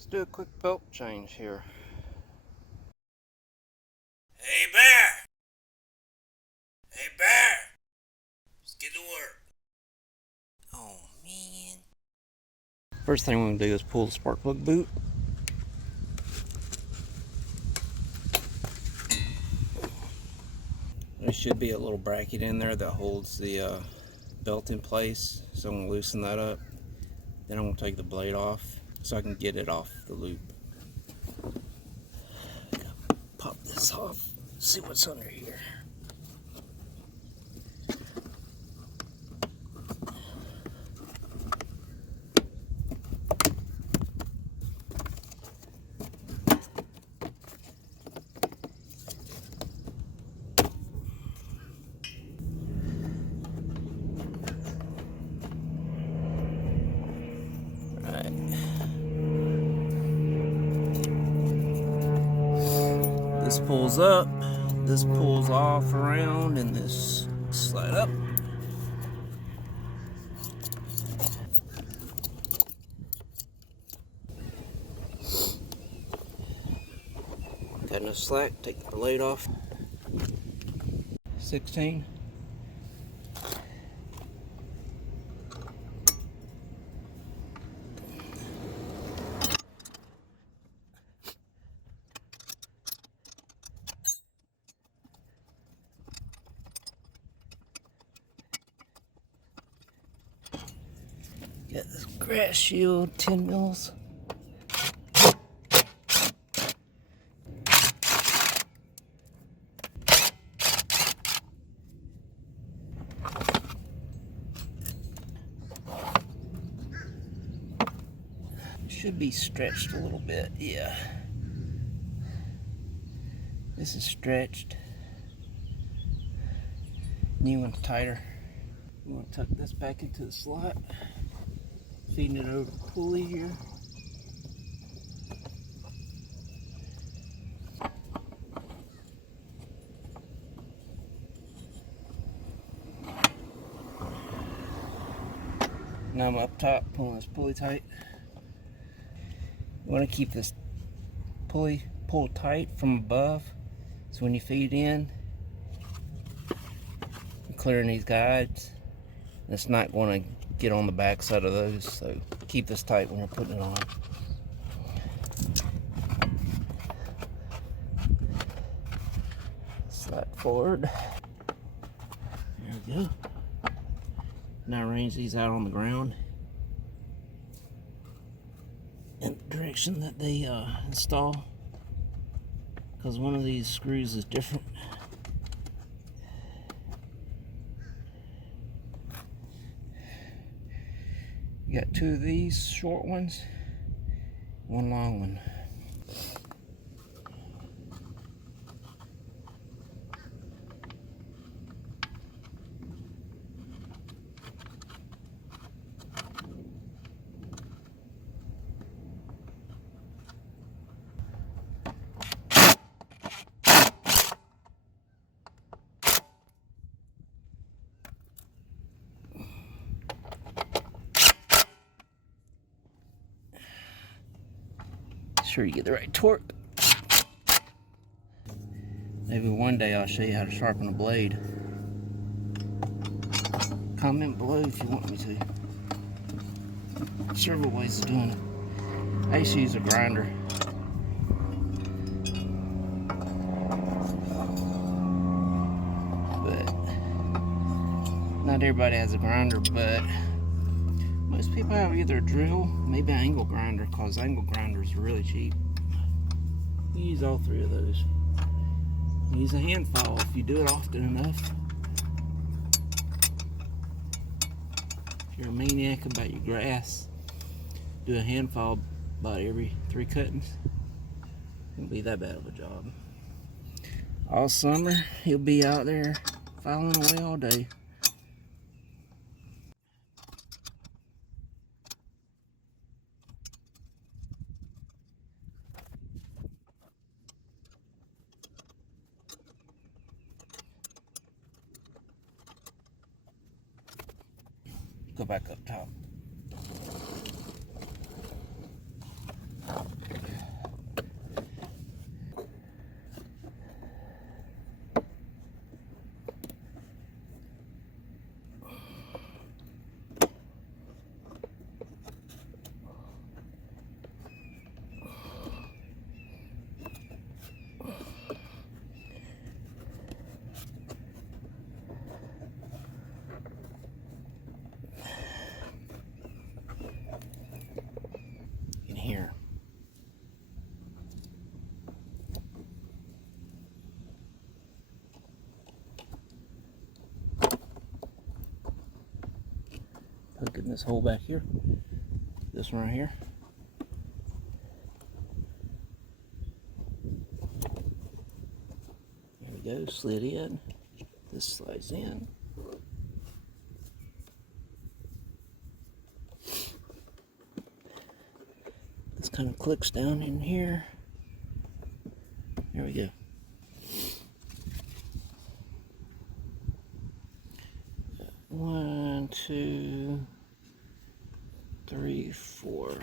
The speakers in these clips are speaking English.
Let's do a quick belt change here. Hey Bear! Hey Bear! Let's get to work. Oh man. First thing we're going to do is pull the spark plug boot. There should be a little bracket in there that holds the belt in place, so I'm going to loosen that up. Then I'm going to take the blade off so I can get it off the loop. Pop this off, see what's under here. This pulls up, this pulls off around, and this slide up. Got no slack, take the blade off. 16. Got this grass shield, 10 mils. Should be stretched a little bit, yeah. This is stretched. New one's tighter. I'm going to tuck this back into the slot. Feeding it over the pulley here. Now I'm up top pulling this pulley tight. You want to keep this pulley pulled tight from above, so when you feed in, you're clearing these guides. It's not going to get on the back side of those, so keep this tight when you're putting it on. Slide forward. There we go. Now arrange these out on the ground in the direction that they install, because one of these screws is different. You got two of these short ones, one long one. Sure you get the right torque. Maybe one day I'll show you how to sharpen a blade. Comment below if you want me to. Several ways of doing it. I used to use a grinder. But not everybody has a grinder, but most people have either a drill, maybe an angle grinder, because angle grinders are really cheap. You use all three of those. Use a hand file if you do it often enough. If you're a maniac about your grass, do a hand file about every 3 cuttings. It won't be that bad of a job. All summer, he'll be out there filing away all day. Go back up top. this hole back here. This one right here. There we go, slid in. This slides in. This kind of clicks down in here. There we go. One, two, three, four.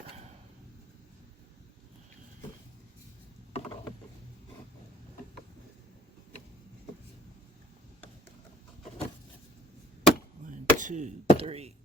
One, two, three.